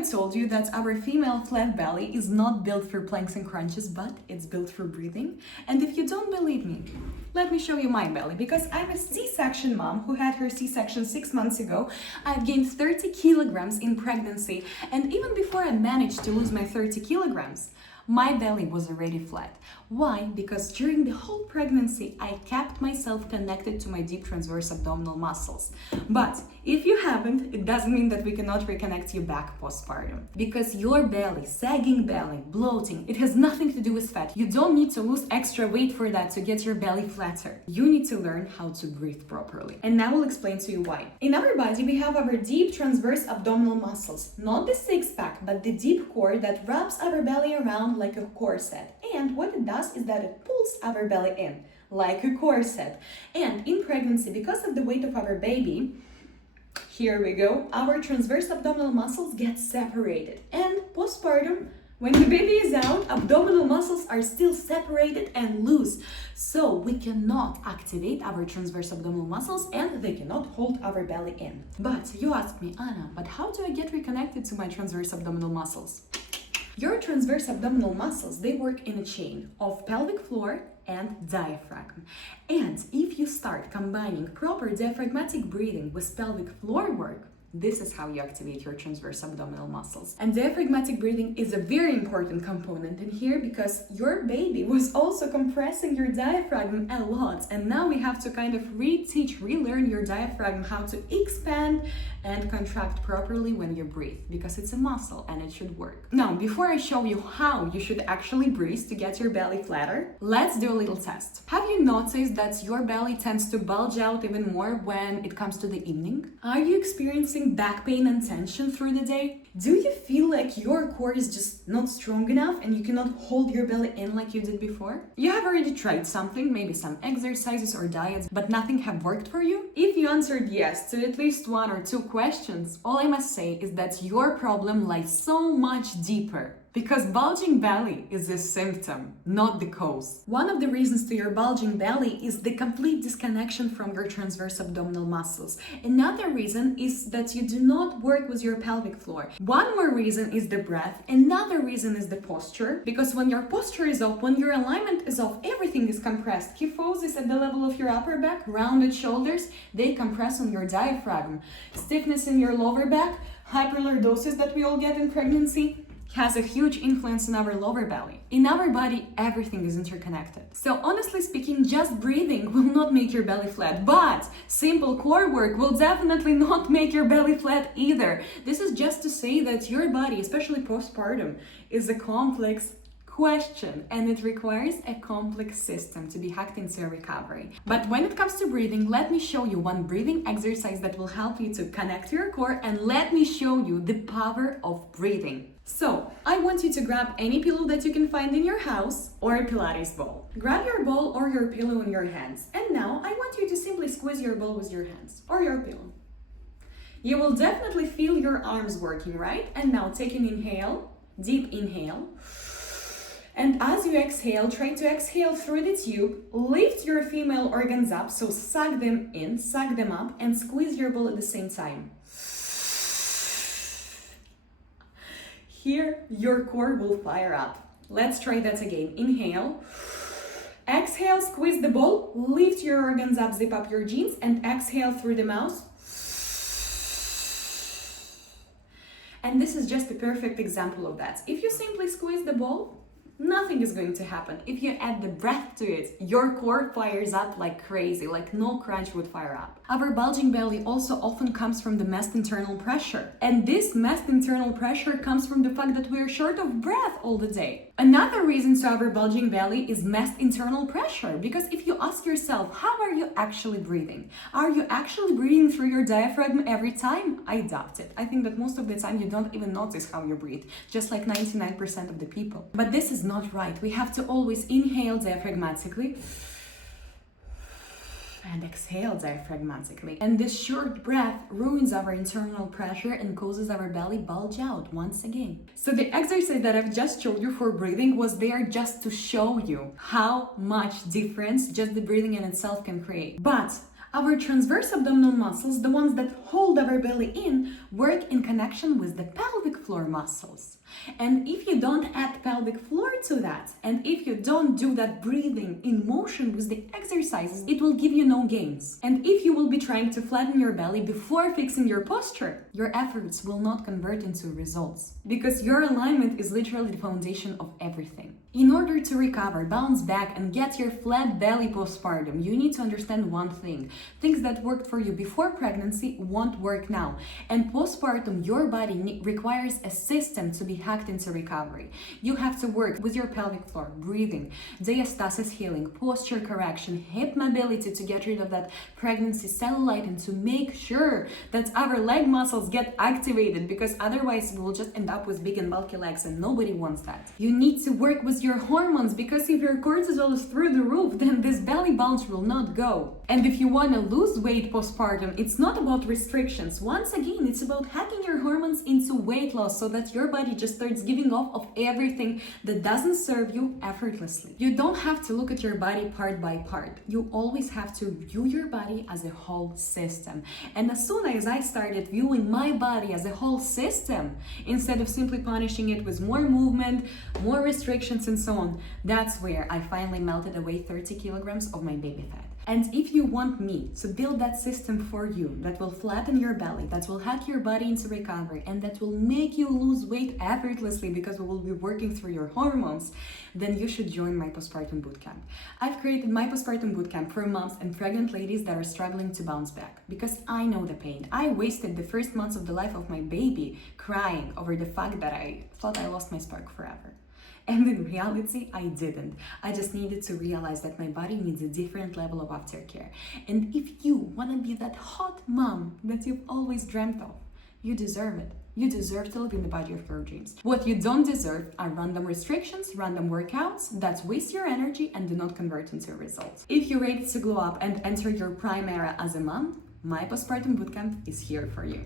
I told you that our female flat belly is not built for planks and crunches, but it's built for breathing? And if you don't believe me, let me show you my belly, because I'm a C-section mom who had her C-section 6 months ago. I've gained 30 kilograms in pregnancy, and even before I managed to lose my 30 kilograms, my belly was already flat. Why? Because during the whole pregnancy, I kept myself connected to my deep transverse abdominal muscles. But if you haven't, it doesn't mean that we cannot reconnect you back postpartum. Because your belly, sagging belly, bloating, it has nothing to do with fat. You don't need to lose extra weight for that to get your belly flatter. You need to learn how to breathe properly. And now I'll explain to you why. In our body, we have our deep transverse abdominal muscles. Not the six-pack, but the deep core that wraps our belly around like a corset. And what it does is that it pulls our belly in like a corset. And in pregnancy, because of the weight of our baby, here we go, our transverse abdominal muscles get separated. And postpartum, when the baby is out, abdominal muscles are still separated and loose. So we cannot activate our transverse abdominal muscles and they cannot hold our belly in. But you ask me, Anna, but how do I get reconnected to my transverse abdominal muscles? Your transverse abdominal muscles, they work in a chain of pelvic floor and diaphragm. And if you start combining proper diaphragmatic breathing with pelvic floor work, this is how you activate your transverse abdominal muscles. And diaphragmatic breathing is a very important component in here because your baby was also compressing your diaphragm a lot. And now we have to kind of relearn your diaphragm how to expand and contract properly when you breathe, because it's a muscle and it should work. Now, before I show you how you should actually breathe to get your belly flatter, let's do a little test. Have you noticed that your belly tends to bulge out even more when it comes to the evening? Are you experiencing back pain and tension through the day? Do you feel like your core is just not strong enough and you cannot hold your belly in like you did before? You have already tried something, maybe some exercises or diets, but nothing have worked for you? If you answered yes to at least 1 or 2 questions, all I must say is that your problem lies so much deeper. Because bulging belly is a symptom, not the cause. One of the reasons to your bulging belly is the complete disconnection from your transverse abdominal muscles. Another reason is that you do not work with your pelvic floor. One more reason is the breath. Another reason is the posture. Because when your posture is off, when your alignment is off, everything is compressed. Kyphosis at the level of your upper back, rounded shoulders, they compress on your diaphragm. Stiffness in your lower back, hyperlordosis that we all get in pregnancy, has a huge influence on our lower belly. In our body, everything is interconnected. So honestly speaking, just breathing will not make your belly flat, but simple core work will definitely not make your belly flat either. This is just to say that your body, especially postpartum, is a complex question and it requires a complex system to be hacked into a recovery. But when it comes to breathing, let me show you one breathing exercise that will help you to connect to your core, and let me show you the power of breathing. So, I want you to grab any pillow that you can find in your house or a Pilates ball. Grab your ball or your pillow in your hands. And now I want you to simply squeeze your ball with your hands or your pillow. You will definitely feel your arms working, right? And now take an inhale, deep inhale. And as you exhale, try to exhale through the tube, lift your female organs up, so suck them in, suck them up, and squeeze your ball at the same time. Here, your core will fire up. Let's try that again. Inhale. Exhale, squeeze the ball, lift your organs up, zip up your jeans, and exhale through the mouth. And this is just a perfect example of that. If you simply squeeze the ball, nothing is going to happen. If you add the breath to it, your core fires up like crazy, like no crunch would fire up. Our bulging belly also often comes from the masked internal pressure. And this masked internal pressure comes from the fact that we are short of breath all the day. Another reason to our bulging belly is masked internal pressure. Because if you ask yourself, how are you actually breathing? Are you actually breathing through your diaphragm every time? I doubt it. I think that most of the time you don't even notice how you breathe, just like 99% of the people. But this is not right. We have to always inhale diaphragmatically and exhale diaphragmatically. And this short breath ruins our internal pressure and causes our belly bulge out once again. So the exercise that I've just showed you for breathing was there just to show you how much difference just the breathing in itself can create. But Our transverse abdominal muscles, the ones that hold our belly in, work in connection with the pelvic floor muscles. And if you don't add pelvic floor to that, and if you don't do that breathing in motion with the exercises, it will give you no gains. And if you will be trying to flatten your belly before fixing your posture, your efforts will not convert into results. Because your alignment is literally the foundation of everything. In order to recover, bounce back, and get your flat belly postpartum, you need to understand one thing. Things that worked for you before pregnancy won't work now. And postpartum, your body requires a system to be hacked into recovery. You have to work with your pelvic floor, breathing, diastasis healing, posture correction, hip mobility to get rid of that pregnancy cellulite and to make sure that our leg muscles get activated, because otherwise we will just end up with big and bulky legs, and nobody wants that. You need to work with your hormones, because if your cortisol is through the roof, then this belly bounce will not go. And if you want to lose weight postpartum, it's not about restrictions. Once again, it's about hacking your hormones into weight loss so that your body just starts giving off of everything that doesn't serve you effortlessly. You don't have to look at your body part by part. You always have to view your body as a whole system. And as soon as I started viewing my body as a whole system, instead of simply punishing it with more movement, more restrictions, and so on, that's where I finally melted away 30 kilograms of my baby fat. And if you want me to build that system for you that will flatten your belly, that will hack your body into recovery, and that will make you lose weight effortlessly because we will be working through your hormones, then you should join my postpartum bootcamp. I've created my postpartum bootcamp for moms and pregnant ladies that are struggling to bounce back, because I know the pain. I wasted the first months of the life of my baby crying over the fact that I thought I lost my spark forever. And in reality, I didn't. I just needed to realize that my body needs a different level of aftercare. And if you want to be that hot mom that you've always dreamt of, you deserve it. You deserve to live in the body of your dreams. What you don't deserve are random restrictions, random workouts that waste your energy and do not convert into results. If you're ready to glow up and enter your prime era as a mom, my postpartum bootcamp is here for you.